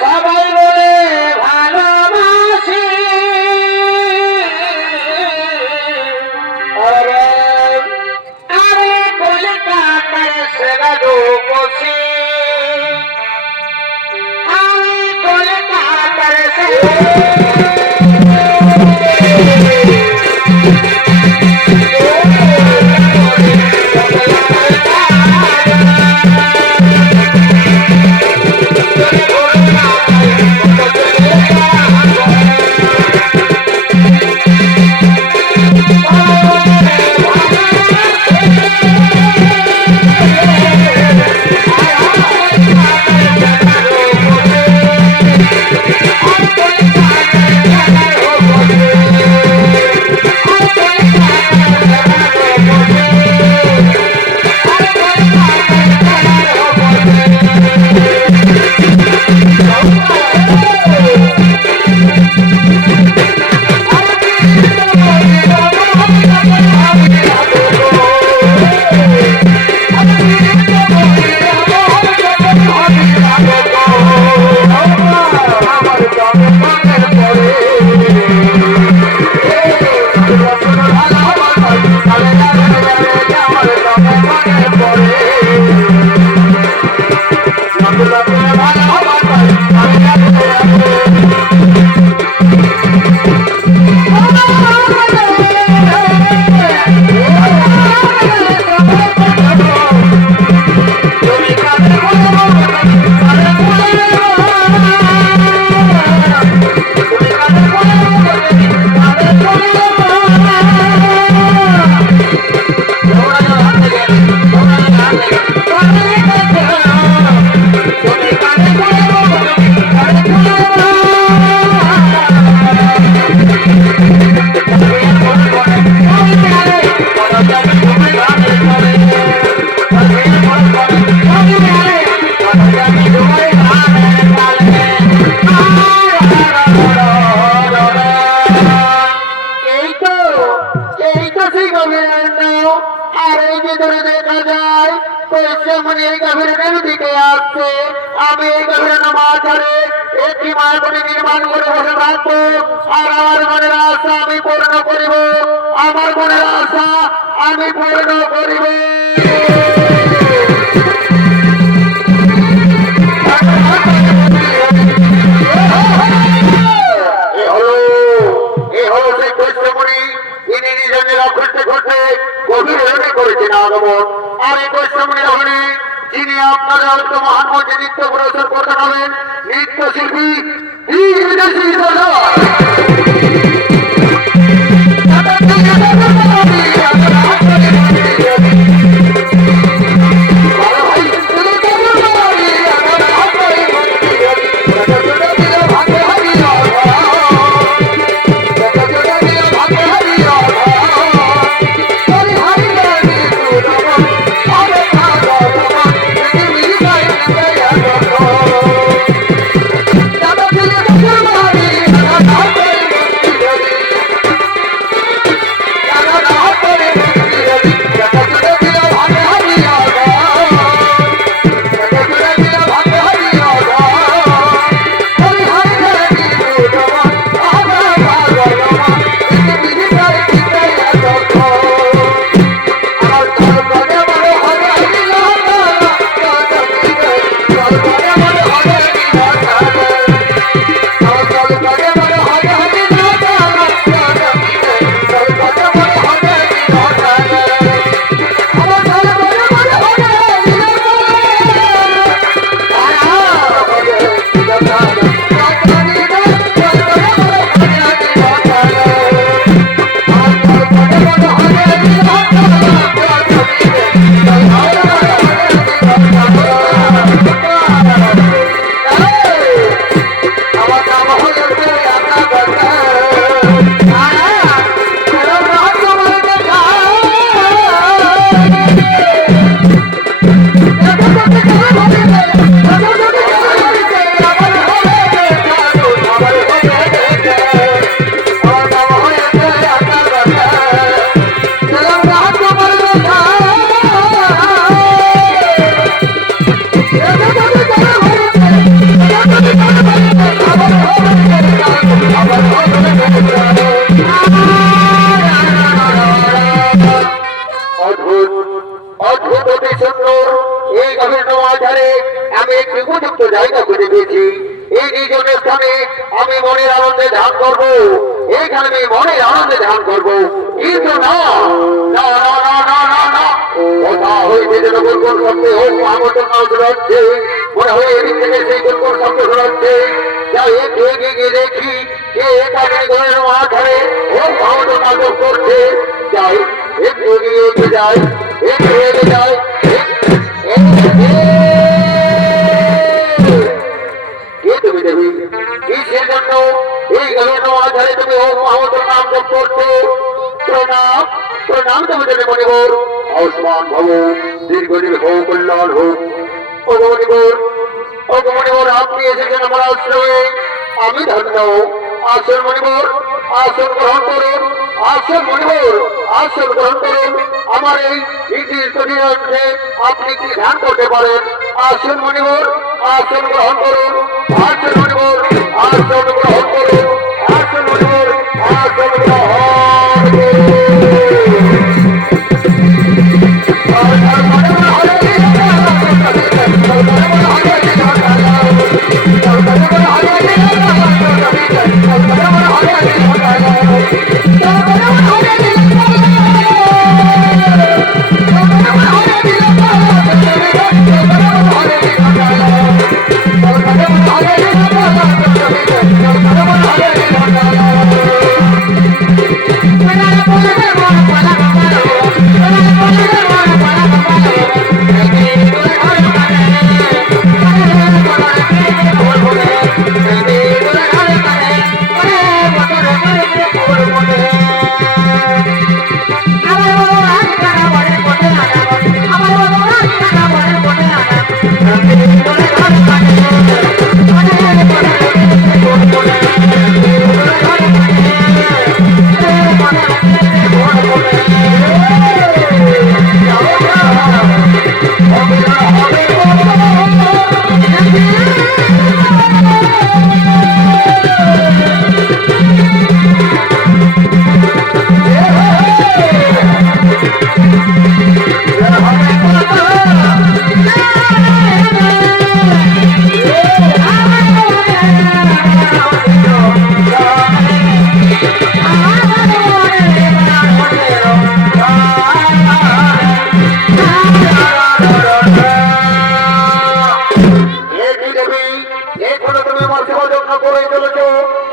সবাই বলে ভালোবাসি, আমি কলিকাতার সেরা বসি, আমি কলিকাতার আমি এই গভীর মাঝারে একটি মায়াবনী নির্মাণ করে বসে থাকবো, আর আমার মনের আশা আমি পূর্ণ করিব, আমার মনের আশা আমি পূর্ণ করিব। যিনি আপনারা মহান মঞ্চে নৃত্য প্রদর্শন করতে হবেন নৃত্যশিল্পী আমি একটি উপযুক্ত জায়গা খুঁজে পেয়েছি। এই নির্জনের স্থানে আমি মনের আনন্দে ধ্যান করবো, এইখানে আমি মনের আনন্দে ধ্যান করবো। কিন্তু না না না না না না না, কথা হয়েছে যেন গুনগুন শব্দে হোক আমন্ত্রণ শোনাচ্ছে, মনে হয় এদিক থেকে সেই গুনগুন শব্দ শোনাচ্ছে। যাই একটু এগিয়ে গিয়ে দেখি কে তাকে ঘরের মাঝারে হোক আমন্ত্রণ আদর করছে। যাই একটু এগিয়ে যাই, একটু এগিয়ে যাই। কে তুমি দেবী? কিসের জন্য এই ঘরের মাঝারে তুমি হোক আমন্ত্রণ নাম জপ করছো? প্রণাম প্রণাম তুমি দেবে মণিবর, আয়ুষ্মান ভব, দীর্ঘদিন হোক, কল্যাণ হোক। ও মণিবর, ও মণিবর, আপনি এসেছেন আমার আশ্রয়ে, আমি ধন্য। আসন মণিবর, আসন গ্রহণ করুন। আসন মণিবর, আসন গ্রহণ করুন। আমার এই নির্দিষ্ট দিনে আপনি কি ধ্যান করতে পারেন? আসন মণিবর, আসন গ্রহণ করুন। আসন মণিবর, আসন গ্রহণ করুন। আসন মণিবর, আসন গ্রহণ করুন।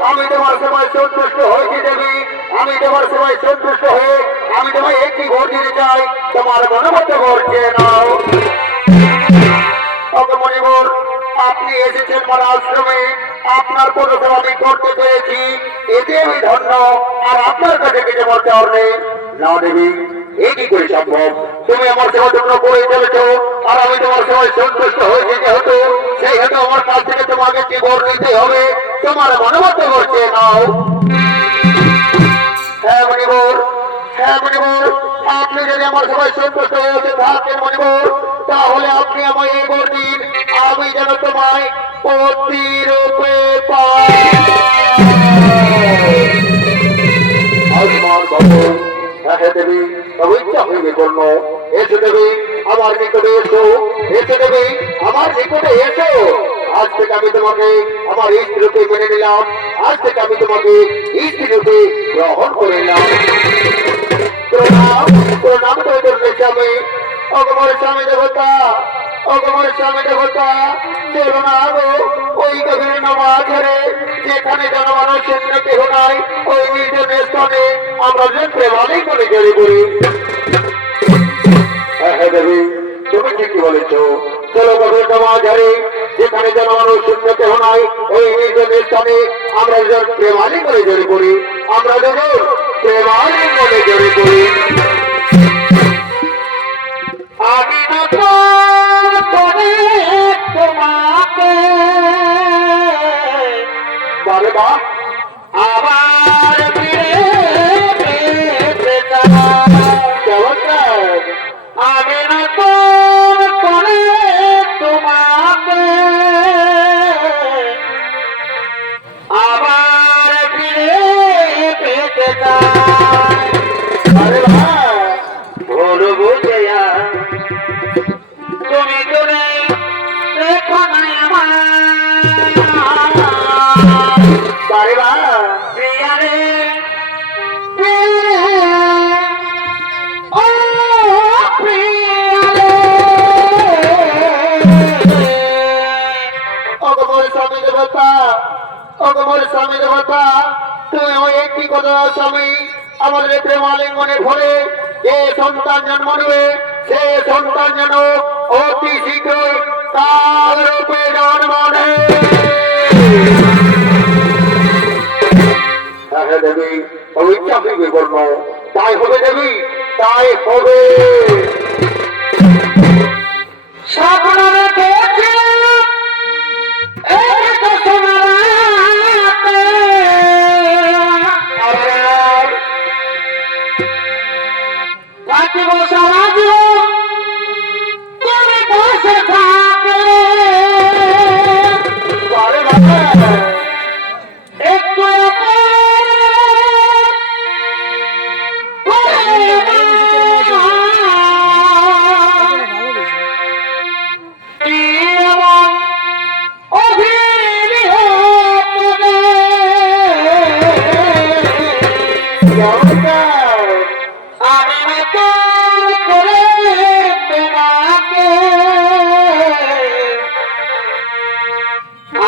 আমি তোমার সেবায় সন্তুষ্ট হয়েছি দেবী, আমি তোমার সেবায় সন্তুষ্ট হয়ে আমি তোমায় একটি ঘর দিতে চাই, তোমার মনোমত করছে নাও। মণিবর, আপনি এসেছেন আমার আশ্রমে, আপনার কোনো সেবা আমি করতে পেরেছি, এতে আমি ধন্য। আর আপনার কাছে কিছু বলতে হবে না দেবী, এই কি করে সম্ভব? তুমি আমার সেবার জন্য করে চলেছো, আর আমি তোমার সেবায় সন্তুষ্ট হয়েছি যেহেতু, সেই হেতু আমার কাছ থেকে তোমাকে কি বর নিতে হবে, তোমার মনোমত করছে নাও। হ্যাঁ মণিবর, হ্যাঁ মণিবর, আপনি যদি আমার সবাই সন্তুষ্ট হয়ে থাকেন মণিবর, তাহলে আপনি আমায় এই বর দিন, আমি যেন তোমায় পতি রূপে পাই। আয়ুষ্মান ভব। হ্যাঁ দেবী, তবে ইচ্ছা হইবে জন্য এসে দেবী আমার নিকটে এসো, এসে দেবী আমার নিকটে এসো। আজ থেকে আমি তোমাকে আমার স্ত্রী রূপে মেনে নিলাম, আজ থেকে আমি তোমাকে স্ত্রী রূপে গ্রহণ করে নিলাম। প্রণাম প্রণাম করে ধরলেছি আমি। অগমর স্বামী দেবতা, অগমর স্বামী দেবতা, চলো না গো ওই গভীর নমাঝরে, যেখানে জনমানুষের কেহ নাই, ওই নির্জনের স্থানে আমরা যে প্রেমালি করে জড়ি করি। হ্যাঁ দেবী, তুমি ঠিকই বলেছ, চলো গভীর নমাঝরে, যেখানে জনমানুষ শূন্য কেহ নাই, ওই নির্জনের স্থানে আমরা যে প্রেমালি করে জড়ি করি, আমরা যেন প্রেমালি করে জড়ি করি। আমি তোমাকে বলে বা আবার আমি না তো করে তোমাকে আবার ফিরে পেতে চাই। তুমি আমার একটি কথা স্বামী, আমাদের প্রেমালিঙ্গনে ভরে যে সন্তান জন্ম নেবে সে সন্তান যেন অতি শীঘ্রই তার রূপে জন্ম নেয়। হ্যাঁ দেবী, আমি ইচ্ছা বিবর্ণ, তাই হবে দেবী, তাই হবে। স্বপ্ন দেখেছিলাম এই তো সোনারাতে, থাকিব সারা জীবন তুমি বসে থাকলে, একটু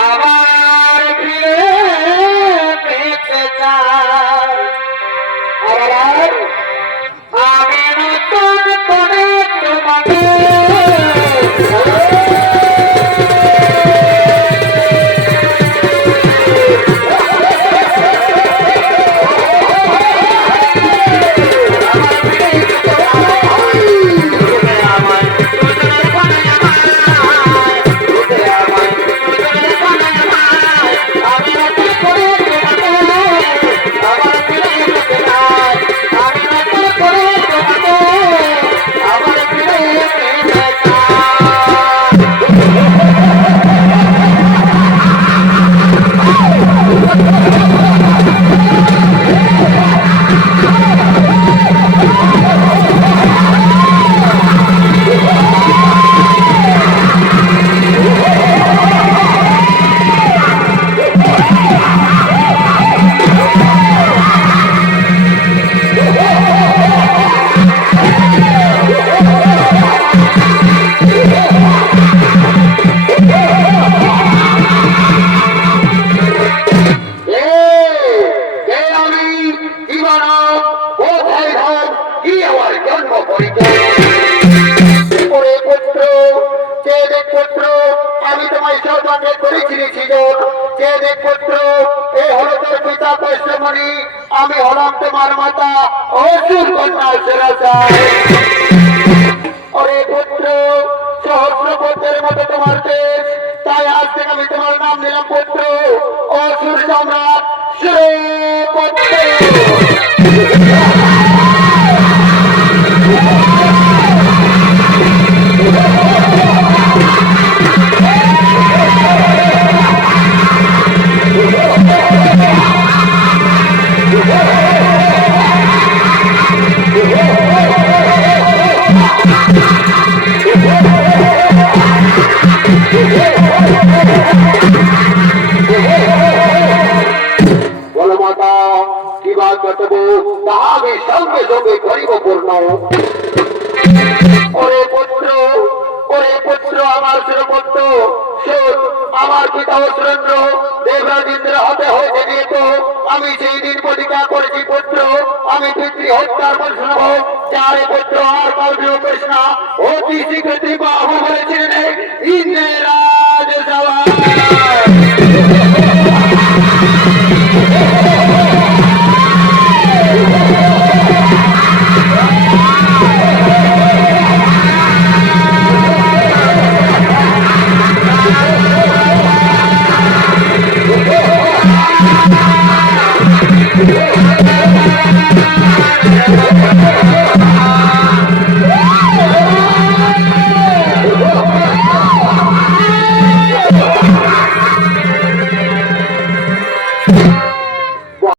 আবার ফিরে পেতে চাই, আমি নতুন করে তোমাকে আমি হলাম তোমার মাতা অসুর কন্যা সেরাজা। ওরে পুত্র, সহস্রপত্রের মতো তোমার দেশ, তাই আজ থেকে আমি তোমার নাম নিলাম পুত্র অসুর সম্রাট সুরপুত্র। বলো মাতা কি বাদ কর্তব্য তাহা আমি সঙ্গে সঙ্গে করিব পূর্ণ। ওরে পুত্র, ওরে পুত্র আমার সুরপুত্র, শোন আমার পিতা সুরেন্দ্র দেবরাজেন্দ্র হাতে হয়েছে যেহেতু আমি সেই দিন প্রতিজ্ঞা করেছি পুত্র আমি পিতৃ হত্যার বৈষ্ণব চারে পুত্র আর কালবিও কৃষ্ণ অতি স্বীকৃতি বাহু বলেছিলেন ইন্দ্রের রাজসভা। Yeah.